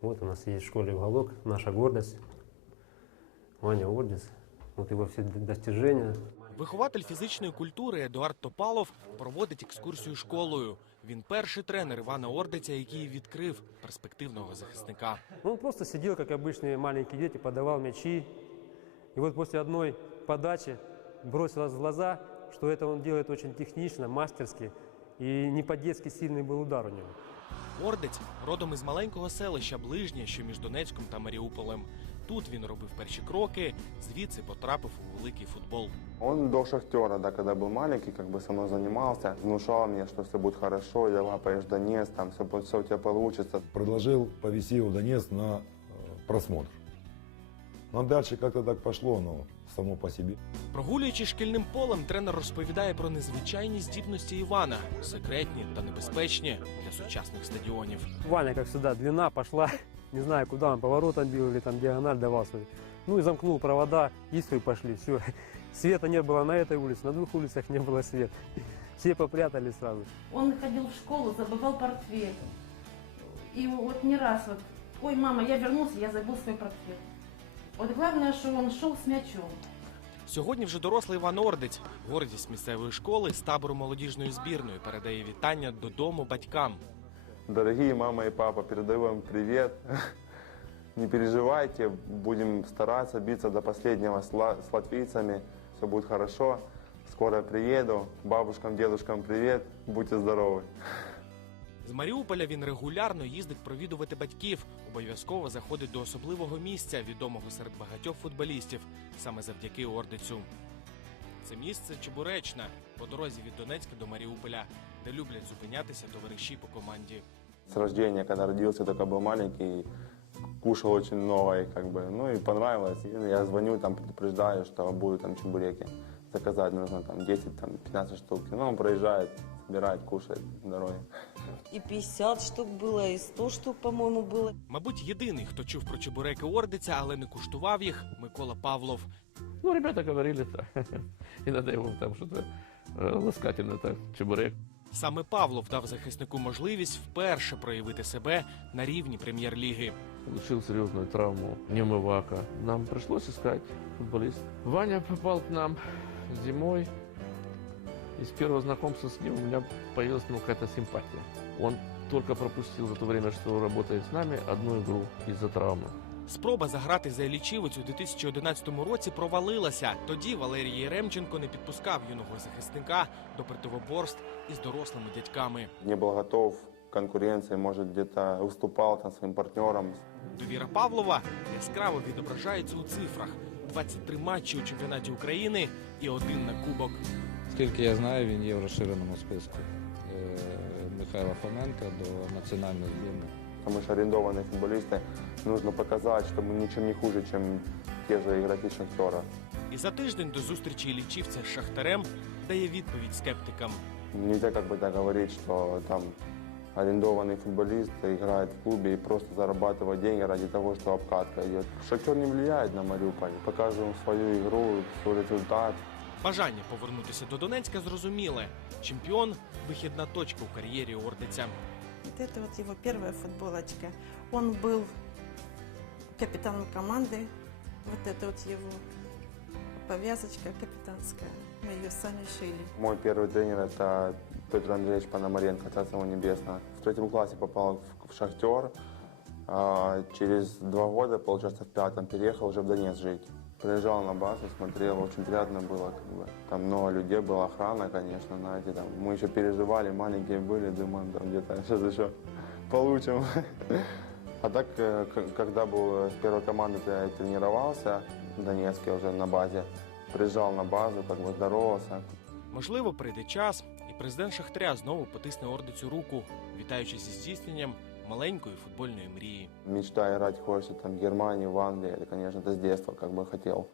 Вот у нас есть в школе уголок, наша гордость. Ваня Ордис. Вот его все достижения. Вихователь фізичної культури Едуард Топалов проводить екскурсію школою. Він перший тренер Івана Ордиця, який відкрив перспективного захисника. Ну, Он просто сидел, как обычные маленькие дети, подавал мячи. И вот после одной подачи бросилось в глаза, что это он делает очень технично, мастерски. И не по-детски сильный был удар у него. Ордець родом із маленького селища Ближнє, що між Донецьком та Маріуполем. Тут він робив перші кроки, звідси потрапив у великий футбол. Он до шахтера, да, когда был маленький, как бы со мной занимался, внушал мне, что все будет хорошо, давай поешь в Донецк, там все, все у тебя получится. предложил повезти его в Донецк на э, просмотр. Но дальше как-то так пошло, но само по себе. Прогулюючись шкільним полем, тренер розповідає про незвичайні здібності Івана, секретні та небезпечні для сучасних стадіонів. Ваня, как всегда, длина пошла. Не знаю, куда он поворотом бил или там диагональ давал свой. Ну и замкнул провода, искры пошли, все. Света не было на этой улице, на двух улицах не было света. Все попрятались сразу. Он ходил в школу, забывал портфель. И вот не раз вот, ой, мама, я вернулся, я забыл свой портфель. Вот главное, что он шел с мячом. Сьогодні вже дорослий Іван Ордець, гордість місцевої школи з табору молодіжної збірної, передає вітання додому батькам. Дорогие мама и папа, передаю вам привет. Не переживайте, будем стараться биться до последнего с, ла- с латвийцами. Все будет хорошо. Скоро приеду. Бабушкам, дедушкам привет. Будьте здоровы. З Маріуполя він регулярно їздить провідувати батьків. Обов'язково заходить до особливого місця, відомого серед багатьох футболістів, саме завдяки Ордицю. Це місце Чебуречна по дорозі від Донецька до Маріуполя, де люблять зупинятися товариші по команді. С рождения, когда родился, только был маленький, кушал очень много, и как бы, ну и понравилось. Я звоню, там предупреждаю, что будут там чебуреки Заказать нужно там 10, там 15 штук. Ну, он проезжает, собирает, кушает на дороге. И 50 штук было, и 100 штук, по-моему, было. Мабуть, єдиний, хто чув про чебуреки Ордиця, але не куштував їх, Микола Павлов. Ну, ребята говорили так. Иногда его там что-то э, ласкательно так, чебурек. Саме Павлов дав захиснику можливість вперше проявити себе на рівні прем'єр-ліги. Получил серьезную травму немывака. Нам пришлось искать футболиста. Ваня попал к нам зимой. И с первого знакомства с ним у меня появилась нему какая-то симпатия. Он только пропустил за то время, что работает с нами, одну игру из-за травмы. Спроба заграти за Іллічівець у 2011 році провалилася. Тоді Валерій Єремченко не підпускав юного захисника до противоборств із дорослими дядьками. Не был готов к конкуренции, может, где-то там своим партнерам. Довіра Павлова яскраво відображається у цифрах: 23 матчі у чемпіонаті України і один на кубок. Скільки я знаю, він є в розширеному списку е, Михайла Фоменка до національної збірної. Мы же арендованные футболисты. Нужно показать, что мы ничем не хуже, чем те же игроки Шахтера. І за тиждень до зустрічі Іллічівця з Шахтарем дає відповідь скептикам. Нельзя как бы так говорить, что там арендованный футболист играет в клубе и просто зарабатывает деньги ради того, что обкатка идет. Шахтер не влияет на Мариуполь. Показываем свою игру, свой результат. Бажання повернутися до Донецька зрозуміле. Чемпіон вихідна точка у кар'єрі Ордиця. Вот это вот его первая футболочка. Он был капитаном команды. Вот это вот его повязочка капитанская. Мы ее сами шили. Мой первый тренер – это Петр Андреевич Пономаренко, Царство его небесное. В третьем классе попал в, в Шахтер. А через два года, получается, в пятом переехал уже в Донецк жить. Приезжал на базу, смотрел, очень приятно было. Как бы. Там много людей, была охрана, конечно, знаете, там. Мы еще переживали, маленькие были, думаем, там где-то сейчас еще получим. А так, э, к- когда был с первой командой я тренировался в Донецке уже на базе, приезжал на базу, как бы здоровался, Можливо, прийде час, і президент Шахтаря знову потисне Ордицю руку, вітаючи зі здійсненням маленької футбольної мрії. Мечта играть хочется там в Германии, в Англии. Это, конечно, это с детства как бы хотел.